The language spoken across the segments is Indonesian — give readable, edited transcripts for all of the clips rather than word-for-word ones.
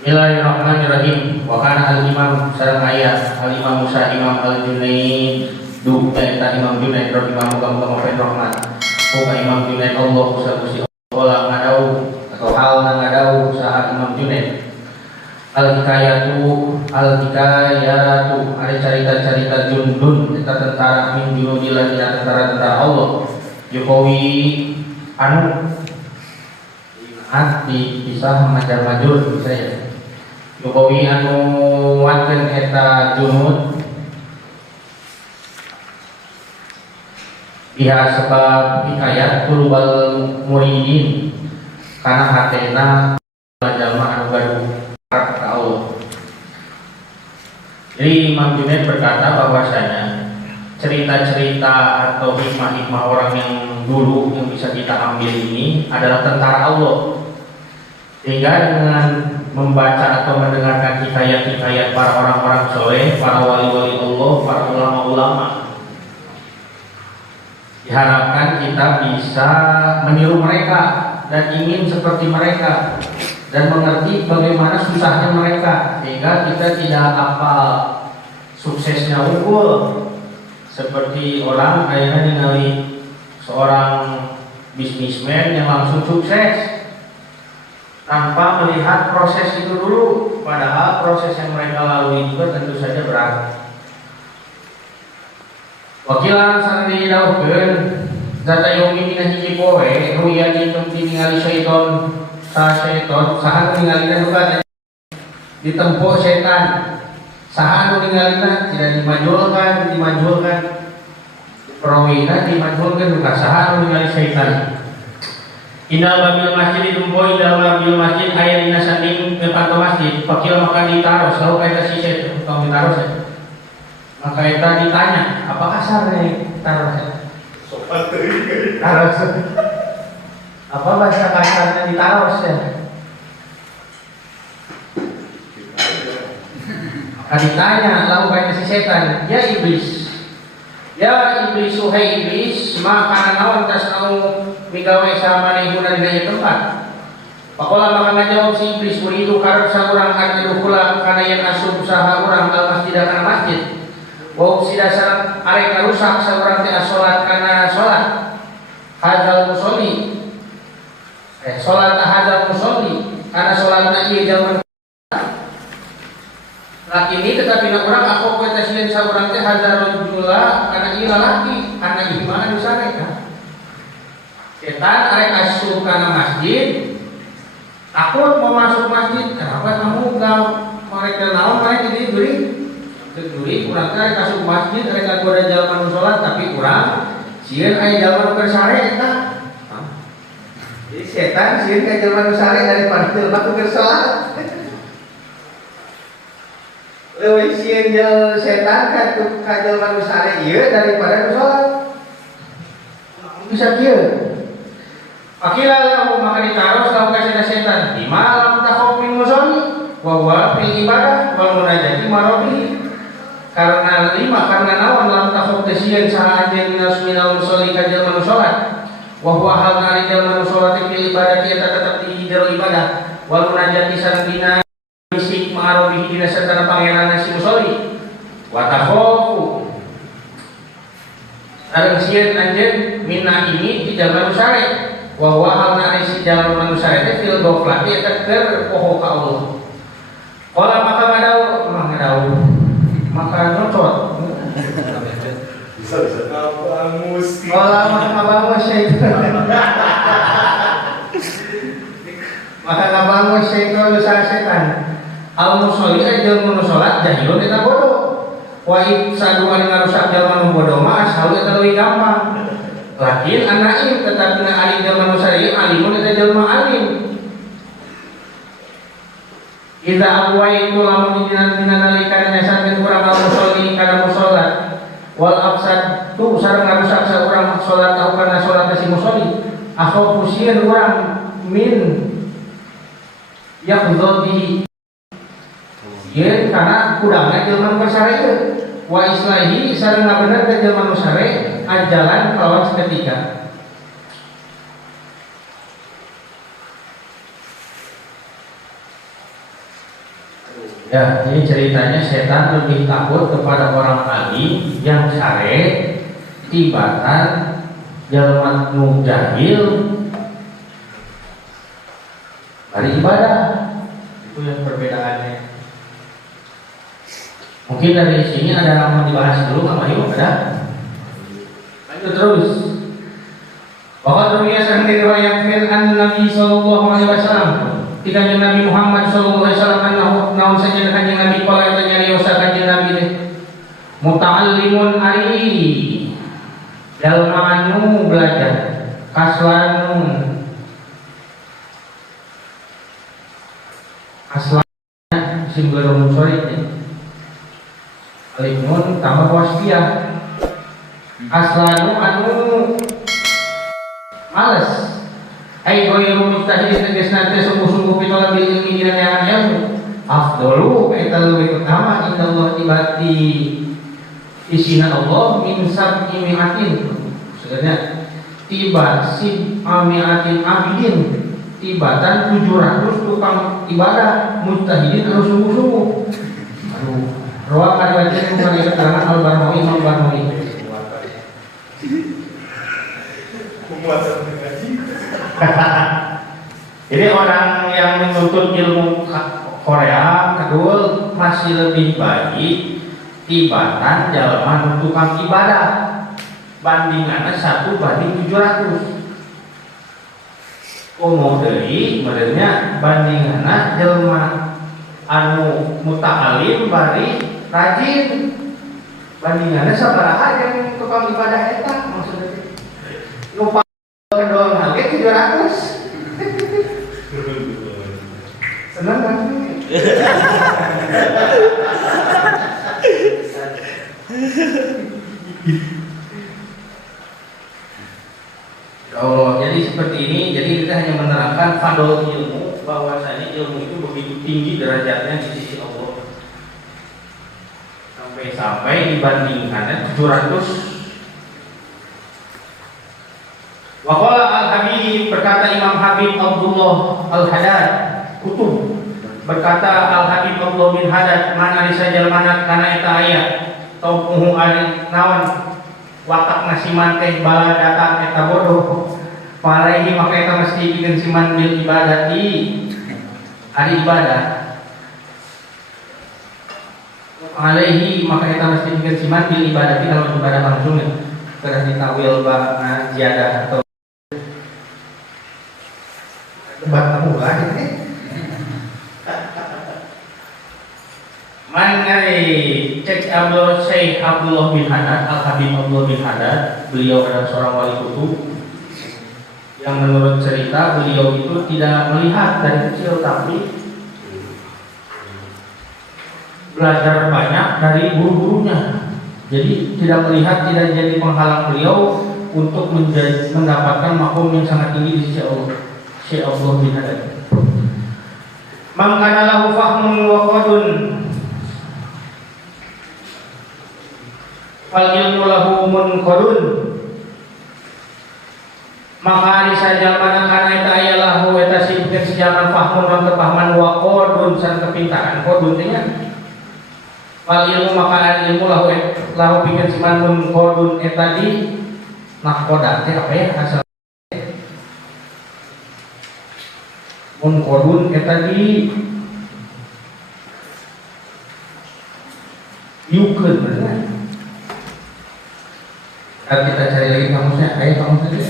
Bismillahirrahmanirrahim. Wa kana al-imam sareng aya al-imam Musa Imam Al-Junaid eta Imam Junaid radhiyallahu anhu rahmat. Ka Imam Junaid Allah Gusti Allah ngadau atau hal ngadau saha Imam Junaid. Al-hikayatu ada cerita-cerita jundun eta tentara min junudillah tentara Allah. Jokowi anu dipisah majul saya. Jokowi anu wanten eta junud biha sebab hikayat kulubal muridin karena hatena jalma anu gaduh ka Allah. Jadi Imam Junaid berkata bahwasanya cerita-cerita atau hikmah-hikmah orang yang dulu yang bisa kita ambil ini adalah tentara Allah. Sehingga dengan membaca atau mendengarkan hikayat-hikayat para orang-orang soleh, para wali-wali Allah, para ulama-ulama, diharapkan kita bisa meniru mereka dan ingin seperti mereka dan mengerti bagaimana susahnya mereka, sehingga kita tidak hafal suksesnya unggul seperti orang kayaknya ningali seorang bisnismen yang langsung sukses tanpa melihat proses itu dulu, padahal proses yang mereka lalui juga tentu saja berat. Wakilan sareng didawuhkeun zata yaumi dina hiji poe ruya ditum ningali syaiton saha ningalina duka ditempo setan saha nu ningalina tidak dimajulkan perawina dimajulkan duka saha nu ningali setan. Inal babil masjid dumpo inal babil masjid aya dina sanding depan masjid fakir maka ditaruh selalu kaita si setan atau ditaruh ya. Maka eta ditanya apa asal nih taruh ya. Sopan teuing taruh. Apa bahasa kasarnya ditaruh ya? Maka ditanya lalu kaita si setan, ya iblis. Ya iblis suhai iblis maka naon tas nau migawe samanehuna dina tempat. Pakola maka ngajawab si iblis uridu karep saurang adukula kana yen asup saha urang al masjid kana masjid. Wa usida sareng arek rusak saurang teh salat kana salat. Hadzal musolli. Salat hadzal musolli kana salatna ieu jaman laki ini tetapi nak orang aku kuat tasien saurang teh hadzal rajula kana ieu lalaki kana iman dosane kan. Setan arek asup kana masjid takut mau masuk masjid kenapa kamu gak mereka naon mereka diberi kurang arek asup masjid arek kagoda jalma nu salat tapi kurang sieun aya jalma nu bersare eta. Jadi setan sieun ka jalma nu sare daripada jalma nu bersalat. Leuwih sieun setan ka jalma nu sare ieu daripada nu salat. Bisa kieu. Akhirnya lahu maka ditaruh selalu kasih setan di malam takhaf min musolli wa huwa fil ibadah wal munajati marobi karena nawan lam takhaf tesian saha anjeun minal musolli ka jalma nu salat wa huwa hal nari jalma nu salat fil ibadah kita tetap di jero ibadah wal munajati sareng dina bisik marobi dina sareng pangeran si musolli wa takhafu sareng sieun anjeun minna ini di jalma nu sare wa huwa halna isi jalan manusia itu fil goflah dia ter poho ka Allah. Qala maka maka nyocot. Bisa ngabangus. Qala maka ngabangus syaitan. Maka ngabangus syaitan dosa setan. Al musolli aya mun salat jahilun eta bodoh. Wa ibsadu anu ngarusak jalma nu bodoh mah asal eta leuwih gampang. Lakin anaim tetapi na alim jalma nu sare alimun eta jalma alim. Idza abwaitu lamun dina nalika nyasan urang al musolli kana musolat wal absad tu sareng ngarusak saurang salat au kana salat si musolli akhafu sieun urang min yaqdhi yen kana kudangna jalma bersare ieu wa islahi sareng ngabener ka jalma nu sare ajalan kelawan seketika. Ya, ini ceritanya setan lebih takut kepada orang alim yang syarek tibatan jalma nu jahil hari ibadah. Itu yang perbedaannya. Mungkin dari sini ada yang mau dibahas dulu, Kang Ayu ada? Lanjut terus. Bahwa dunia sering diriwayatkan an Nabi Sallallahu Alaihi Wasallam. Tidak Nabi Muhammad Sallallahu Alaihi Wasallam naun saja kanjeng Nabi kala itu nyari usaha kanjeng Nabi deh. Muta'allimun ari jalma anu belajar kaslanun aslan singgung sorry alif nun tambah wasfiyah aslanu anu males ai goyru mustahil tegas nanti sungguh-sungguh pitolak bil ilmi dina yang ilmu afdalu eta leuwih utama indallah tibati isina Allah min sab'i mi'atin sebenarnya tiba si amiatin abidin tibatan 700 tukang ibadah mujtahidin harus sungguh-sungguh. Aduh, ruang riwayatnya bukan keterangan Al-Barmawi. Jadi orang yang menuntut ilmu Korea kedua masih lebih baik tibatan jalma tukang ibadah bandingannya 1:700. Komo deui merenya bandinganna jelma anu muta'alim bari rajin bandinganna sabaraha jeung tukang ibadah eta maksudnya nu kedua harga 700 senang kan Oh, jadi seperti ini. Jadi kita hanya menerangkan fadl ilmu, bahwasanya ilmu itu begitu tinggi derajatnya di sisi Allah. Sampai dibandingkan 700. Waqala Al-Habib, berkata Imam Habib Abdullah Al-Haddad Kutub, berkata Al-Habib Abdullah bin Haddad, mana risajal manat kana eta aya taupuhu ari naon watak nasiman teh bala data eta bodoh parehi maka eta mesti bikin siman bil ibadati ari ibadah alaihi maka eta mesti bikin siman bil ibadati kalau ibadah langsung ya kada ditawil ba ziyadah atau debat kamu lah ini man ngari cek Syekh Abdullah bin Haddad, Al-Habib Abdullah bin Haddad, beliau adalah seorang wali kutub yang menurut cerita beliau itu tidak melihat dari kecil tapi belajar banyak dari guru-gurunya. Jadi tidak melihat tidak jadi penghalang beliau untuk mendapatkan makom yang sangat tinggi di sisi Allah. Syekh Abdullah bin Haddad. Man kana lahu fahmun wa qadun fal ilmu lahu munqadun, maka saja mana kana eta aya lahu eta sibkeun sejaman fahmun lan kepahaman wa qadun san kepintaran qadun teh nya fal ilmu maka ilmu lahu pikeun siman munqadun eta di naqoda teh apa ya asal munqadun eta di yukeun bener. Kalau kita cari lagi kamusnya, ayo kamus aja.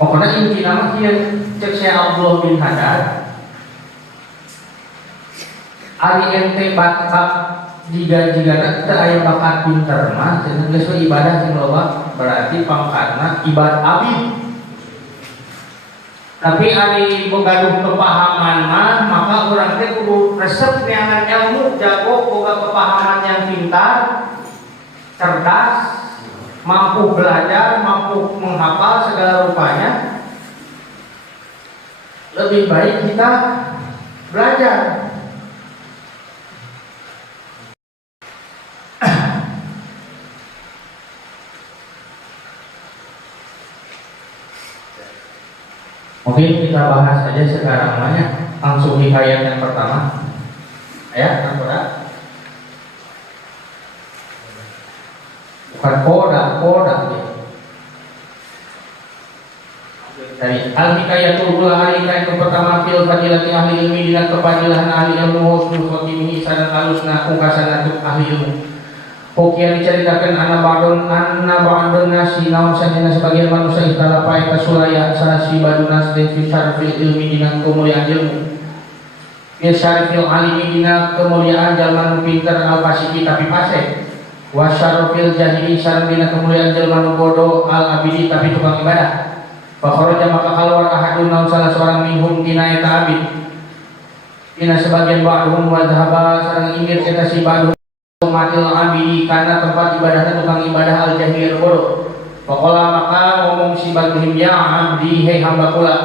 Pokoknya inti nama dia cek Syekh Abdullah bin Haddad. Ari ente bakat jika kita ayam bakat pinter mah, jangan geus ibadah sing loba berarti pangkatna ibadah abid. Tapi ari bogaduh kepahaman mah maka urang teh kudu resep neangan ilmu jago boga kepahaman yang pintar cerdas mampu belajar mampu menghafal segala rupanya lebih baik kita belajar. Mungkin kita bahas aja sekarang namanya langsung hikayat yang pertama. Ayat yang berat. Bukan koda ya. Dari al-hikayatul ula, hikayat yang pertama fil fadilati ahli ilmi dina kefadilahan ahli ilmu husnul khotimih sadan alusna ungkasan ahli ilmu. Hokian diceritakan anna ba'dun nasi naon sanjana sebagian manusia ikhtalafa eta sulaya sarasi badunas dan fi syarfil ilmi dina kemuliaan ilmu. Fi syarfil alimi dina kemuliaan jalman pinter al-fasiki tapi fasik. Wa syarfil jahili syarf dina kemuliaan jalman bodoh al-abidi tapi tukang ibadah. Fakharaja maka keluar ahadun naun salah seorang minhum tina eta abid. Tina sebagian ba'dhum wa dhahaba sareng ingir eta si ba'dhum matil abidi karena tempat ibadahnya tukang ibadah al-jahil bodoh. Faqala maka ngomong si ba'dhum ya abdi hei hamba kula.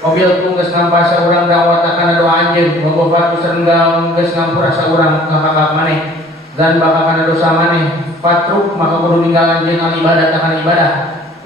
Mobil tu geus nampa saurang dakwah kana doa anjeun, bobobat sareng geus ngampura saurang kahakak maneh. Dan bakal kana dosa maneh. Patruk maka kudu ninggal anjeun al ibadah takana ibadah.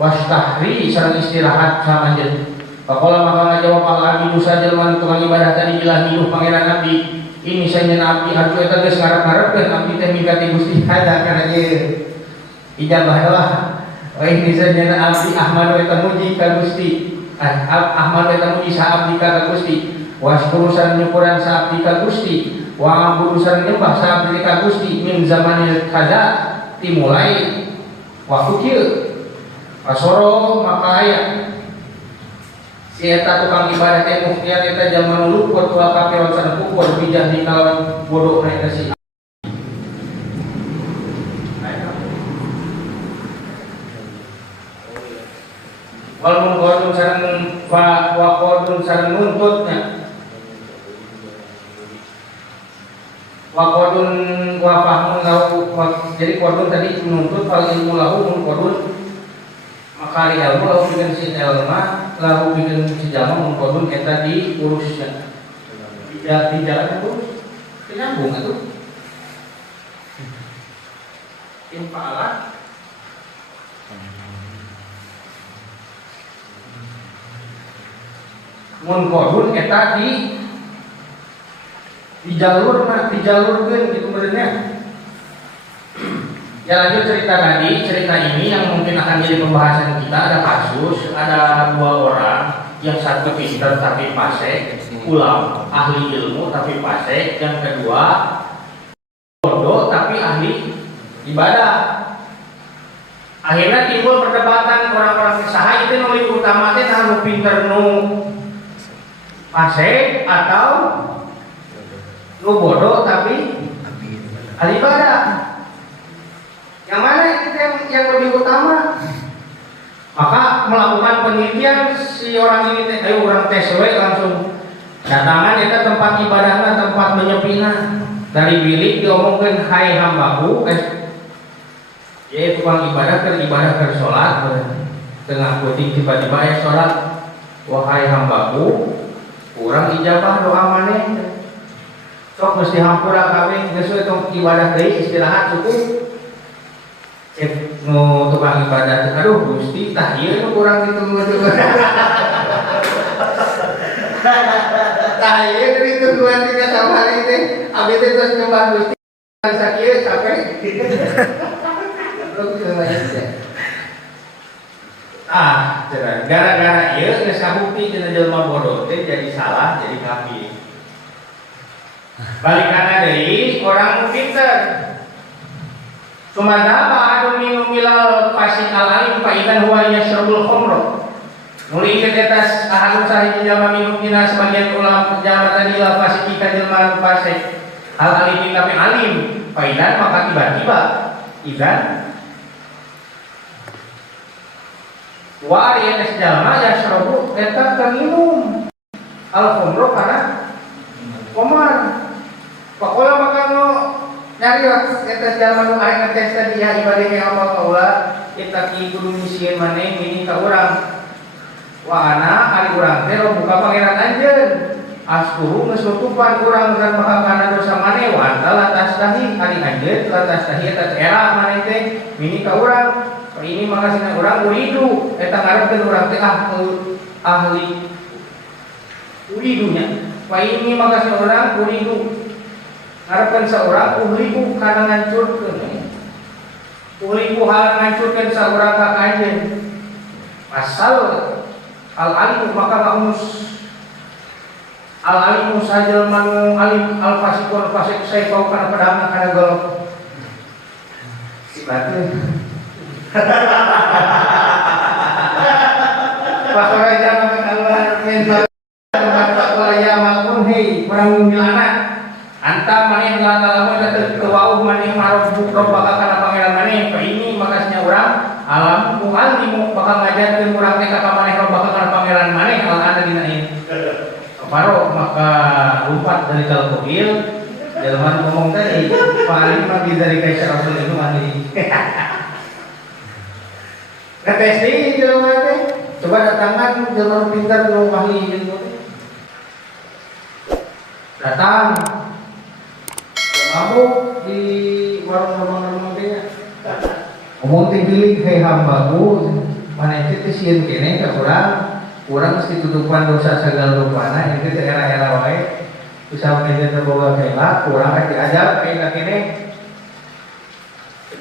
Wastahri sareng istirahat samanjeun. Faqala maka ngajawab al-abdi dosa jelema tukang ibadah tadi bilang hidup pangeran abdi. Ini sanjana abdi arju eta geus ngarep-ngarepkeun abdi teh migati Gusti hada kana ieu. Ijabah lah. Ini sanjana abdi Ahmad eta muji ka Gusti. Ahmad eta muji sa abdi ka Gusti. Waskurusan nyukuran sa abdi ka Gusti. Wa ambudusan nyembah sa abdi ka Gusti min zamanil kaza dimulai waktu kieu. Pasoro maka aya si eta tukang ibadah teh muktian eta zaman luput wa kaperon sareng pupur bijah di kalawan bodoh na eta si wal munqadun sareng wa qadun sareng nuntutnya wa qadun wa fahmun lahu jadi qadun tadi menuntut fal ilmu lahu munqadun maka ilmu lahu bikin si elma lahu bikin si jalma mengkodun kita diurusnya di jalan itu nyambung itu infalah mengkodun kita di jalurkan gitu benernya. Ya lanjut cerita tadi, cerita ini yang mungkin akan jadi pembahasan kita. Ada kasus, ada dua orang yang satu pintar tapi fasik, ulam ahli ilmu tapi fasik, yang kedua bodoh tapi ahli ibadah. Akhirnya timbul perdebatan orang-orang saha itu nu utama teh nu pintar nu fasik atau nu bodoh tapi ahli ibadah. Yang mana yang lebih utama? Maka melakukan penelitian si orang ini orang tes langsung datangan eta tempat ibadahna, tempat menyepina. Dari bilik diomongkeun hai hambaku ya tukang ibadah ke salat tengah putih tiba-tiba aya salat wahai hambaku urang ijabah doa maneh sok geus dihampura kabeh geus tong ibadah deui istirahat cukup. Nu tukang ibadah aduh Gusti tah ieu nu kurang ditunggu tah ieu ditungguan tiga sabari teh abdi teh terus nyembah Gusti sakieu capek gara-gara ieu geus kabukti cenah jelema bodoh teh jadi salah jadi kafir. Balikana deui orang nu pinter Sumandaba adun minum milal fasik al-alim fa'idan huwa yashrabul khomro. Nuli ikat atas ahadun sahih jama minum kina sebagian ulama jama tadi la fasik ika jelma fasik al-alim tapi alim fa'idan maka tiba-tiba idan wa ariyatas jalma yashrabu eta minum al-khomro karena komar. Pakola maka no nyari eta jalma nu aya ngetes tadi ya ibadah ke Allah kaula kita ki kudu misieun maneh ini ka urang wa ana ari urang teh buka pangeran anjeun askuru geus nutupan urang dan maka kana dosa maneh wa anta tastahi ari anjeun tastahi eta era maneh teh mini ka urang ini makasina urang uridu eta ngarepkeun urang teh ahli uridunya. Wa ini maka seorang uridu harapan seorang uhriku karena ngancurkeun. Uhriku hal ngancurkeun seorang kakajen. Asal al-alimu maka kamus al-alimu sajal manu alim al-fasikun fasik saya kau kana pedang kana golok. Sibatun. Pakora jamak Allah mental pakora jamak pun hei orang milana anta maneh lana lamun dateu wau maneh maruf bukro bakal kana pangeran maneh fa ini makasnya urang alam muallimu bakal ngajarkeun urang teh ka maneh bakal kana pangeran maneh al ada dina ieu keparo maka lompat dari kalkohil jelema ngomong tadi paling mah dari kaisar rasul itu ahli ngetes deui jelema teh coba datangan jelema pintar nu ahli ilmu datang mabuk di warung-warung teh ngomong teh geuling hei hambaku mana teh sieun keneh ka urang mesti tutupan dosa segala rupana itu teh era-era wae usaha meja boga kela urang rek diajar kayak keneh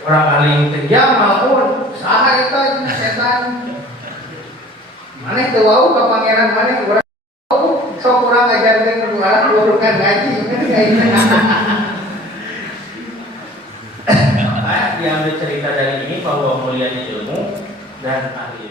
orang aling teh jamal pun saha eta setan maneh teu wau ka pangeran maneh urang sok urang ngajarkeun urang urukan ngaji diambil cerita dari ini bahwa mulianya ilmu dan ahli